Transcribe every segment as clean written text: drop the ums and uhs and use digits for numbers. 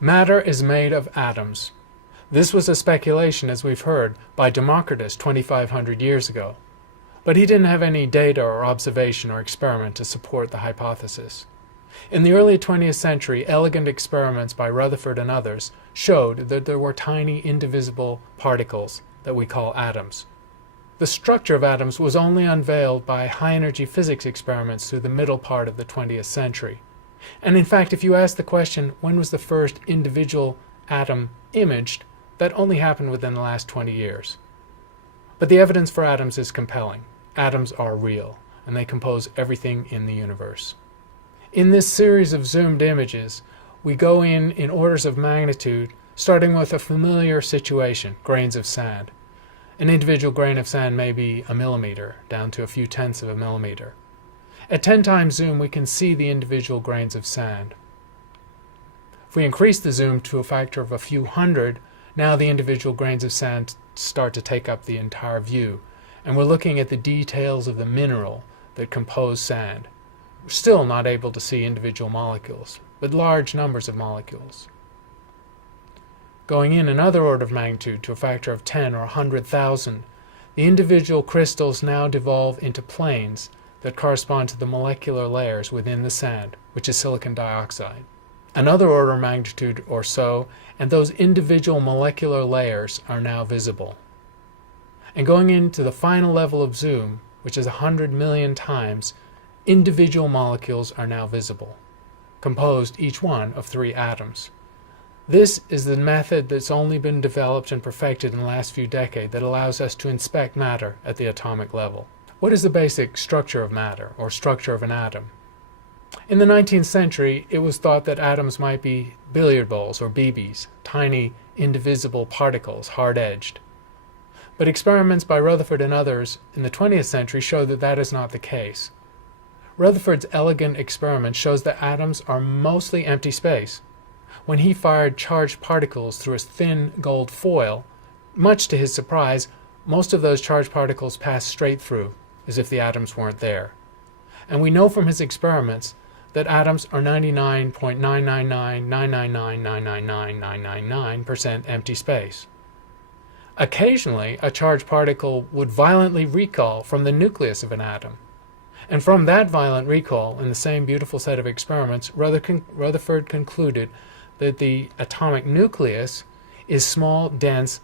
Matter is made of atoms. This was a speculation, as we've heard, by Democritus 2,500 years ago. But he didn't have any data or observation or experiment to support the hypothesis. In the early 20th century, elegant experiments by Rutherford and others showed that there were tiny indivisible particles that we call atoms. The structure of atoms was only unveiled by high-energy physics experiments through the middle part of the 20th century. And in fact, if you ask the question, when was the first individual atom imaged, that only happened within the last 20 years. But the evidence for atoms is compelling. Atoms are real, and they compose everything in the universe. In this series of zoomed images, we go in orders of magnitude, starting with a familiar situation, grains of sand. An individual grain of sand may be a millimeter, down to a few tenths of a millimeter. At 10 times zoom, we can see the individual grains of sand. If we increase the zoom to a factor of a few hundred, now the individual grains of sand start to take up the entire view, and we're looking at the details of the mineral that compose sand. We're still not able to see individual molecules, but large numbers of molecules. Going in another order of magnitude to a factor of 10 or 100,000, the individual crystals now devolve into planes that correspond to the molecular layers within the sand, which is silicon dioxide. Another order of magnitude or so, and those individual molecular layers are now visible. And going into the final level of zoom, which is 100 million times, individual molecules are now visible, composed each one of 3 atoms. This is the method that's only been developed and perfected in the last few decades that allows us to inspect matter at the atomic level. What is the basic structure of matter, or structure of an atom? In the 19th century, it was thought that atoms might be billiard balls or BBs, tiny, indivisible particles, hard-edged. But experiments by Rutherford and others in the 20th century show that that is not the case. Rutherford's elegant experiment shows that atoms are mostly empty space. When he fired charged particles through a thin gold foil, much to his surprise, most of those charged particles passed straight through, as if the atoms weren't there. And we know from his experiments that atoms are 99.999999999% empty space. Occasionally, a charged particle would violently recoil from the nucleus of an atom. And from that violent recoil, in the same beautiful set of experiments, Rutherford concluded that the atomic nucleus is small, dense,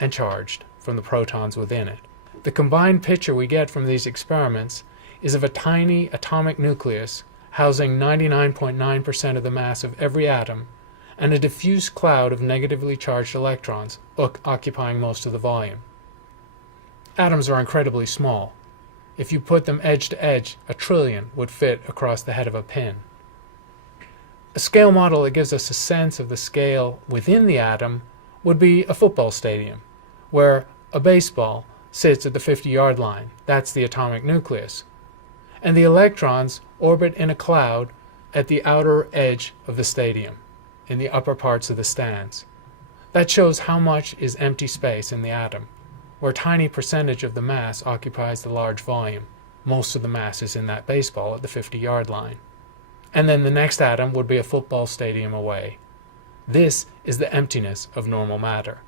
and charged from the protons within it. The combined picture we get from these experiments is of a tiny atomic nucleus housing 99.9% of the mass of every atom and a diffuse cloud of negatively charged electrons occupying most of the volume. Atoms are incredibly small. If you put them edge to edge, 1 trillion would fit across the head of a pin. A scale model that gives us a sense of the scale within the atom would be a football stadium, where a baseball sits at the 50-yard line. That's the atomic nucleus. And the electrons orbit in a cloud at the outer edge of the stadium, in the upper parts of the stands. That shows how much is empty space in the atom, where a tiny percentage of the mass occupies the large volume. Most of the mass is in that baseball at the 50-yard line. And then the next atom would be a football stadium away. This is the emptiness of normal matter.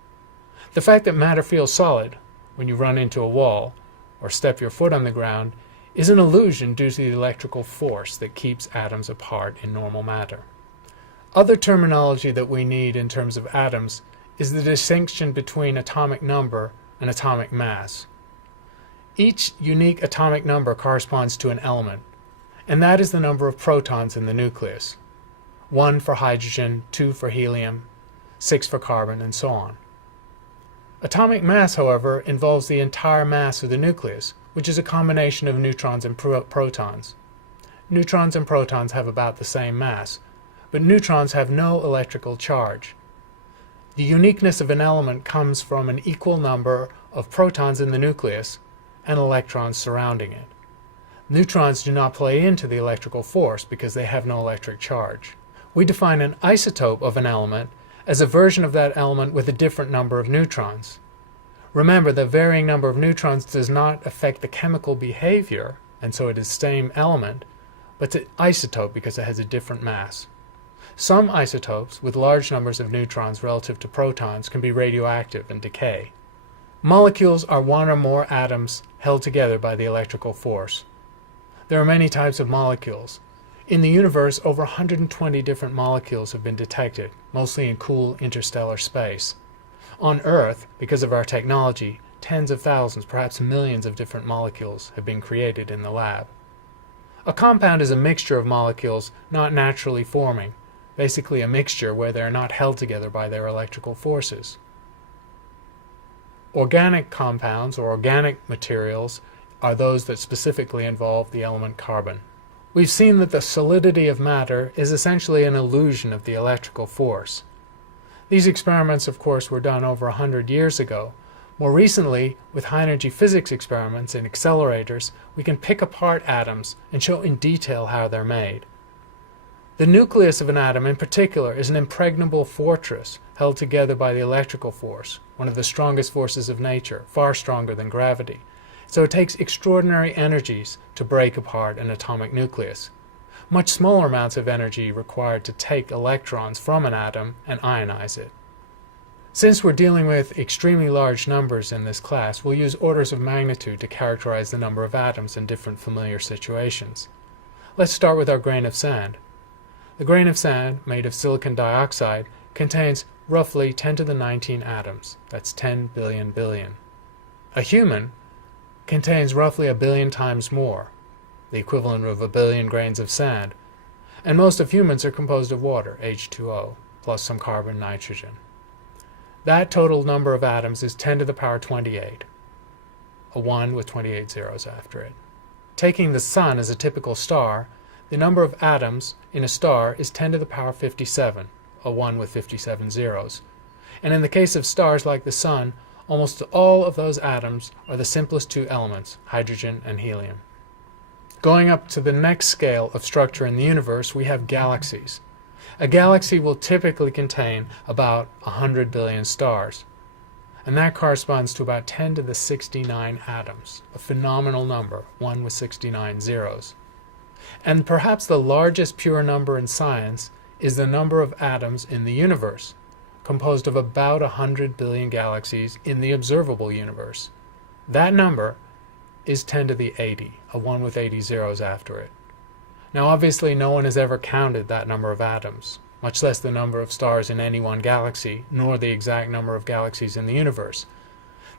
The fact that matter feels solid when you run into a wall or step your foot on the ground is an illusion due to the electrical force that keeps atoms apart in normal matter. Other terminology that we need in terms of atoms is the distinction between atomic number and atomic mass. Each unique atomic number corresponds to an element, and that is the number of protons in the nucleus. 1 for hydrogen, 2 for helium, 6 for carbon, and so on. Atomic mass, however, involves the entire mass of the nucleus, which is a combination of neutrons and protons. Neutrons and protons have about the same mass, but neutrons have no electrical charge. The uniqueness of an element comes from an equal number of protons in the nucleus and electrons surrounding it. Neutrons do not play into the electrical force because they have no electric charge. We define an isotope of an element as a version of that element with a different number of neutrons. Remember, the varying number of neutrons does not affect the chemical behavior, and so it is the same element, but it's an isotope because it has a different mass. Some isotopes with large numbers of neutrons relative to protons can be radioactive and decay. Molecules are one or more atoms held together by the electrical force. There are many types of molecules. In the universe, over 120 different molecules have been detected, mostly in cool interstellar space. On Earth, because of our technology, tens of thousands, perhaps millions of different molecules have been created in the lab. A compound is a mixture of molecules not naturally forming, basically a mixture where they are not held together by their electrical forces. Organic compounds, or organic materials, are those that specifically involve the element carbon. We've seen that the solidity of matter is essentially an illusion of the electrical force. These experiments, of course, were done over 100 years ago. More recently, with high-energy physics experiments and accelerators, we can pick apart atoms and show in detail how they're made. The nucleus of an atom in particular is an impregnable fortress held together by the electrical force, one of the strongest forces of nature, far stronger than gravity. So it takes extraordinary energies to break apart an atomic nucleus. Much smaller amounts of energy required to take electrons from an atom and ionize it. Since we're dealing with extremely large numbers in this class, we'll use orders of magnitude to characterize the number of atoms in different familiar situations. Let's start with our grain of sand. The grain of sand, made of silicon dioxide, contains roughly 10 to the 19 atoms. That's 10 billion billion. A human contains roughly 1 billion times more, the equivalent of 1 billion grains of sand. And most of humans are composed of water, H2O, plus some carbon, nitrogen. That total number of atoms is 10 to the power 28, a 1 with 28 zeros after it. Taking the Sun as a typical star, the number of atoms in a star is 10 to the power 57, a 1 with 57 zeros. And in the case of stars like the Sun, almost all of those atoms are the simplest two elements, hydrogen and helium. Going up to the next scale of structure in the universe, we have galaxies. A galaxy will typically contain about 100 billion stars, and that corresponds to about 10 to the 69 atoms, a phenomenal number, 1 with 69 zeros. And perhaps the largest pure number in science is the number of atoms in the universe, composed of about 100 billion galaxies in the observable universe. That number is 10 to the 80, a 1 with 80 zeros after it. Now obviously no one has ever counted that number of atoms, much less the number of stars in any one galaxy, nor the exact number of galaxies in the universe.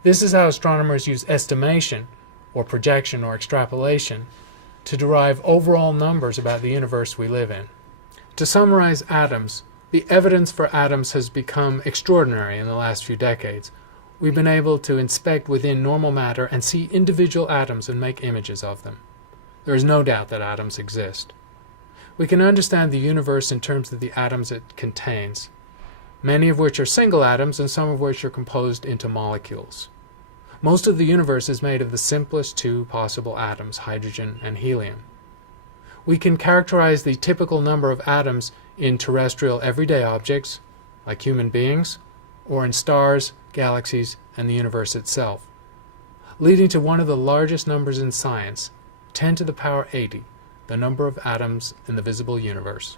This is how astronomers use estimation, or projection or extrapolation, to derive overall numbers about the universe we live in. To summarize atoms, the evidence for atoms has become extraordinary in the last few decades. We've been able to inspect within normal matter and see individual atoms and make images of them. There is no doubt that atoms exist. We can understand the universe in terms of the atoms it contains, many of which are single atoms and some of which are composed into molecules. Most of the universe is made of the simplest two possible atoms, hydrogen and helium. We can characterize the typical number of atoms in terrestrial everyday objects, like human beings, or in stars, galaxies, and the universe itself, leading to one of the largest numbers in science, 10 to the power 80, the number of atoms in the visible universe.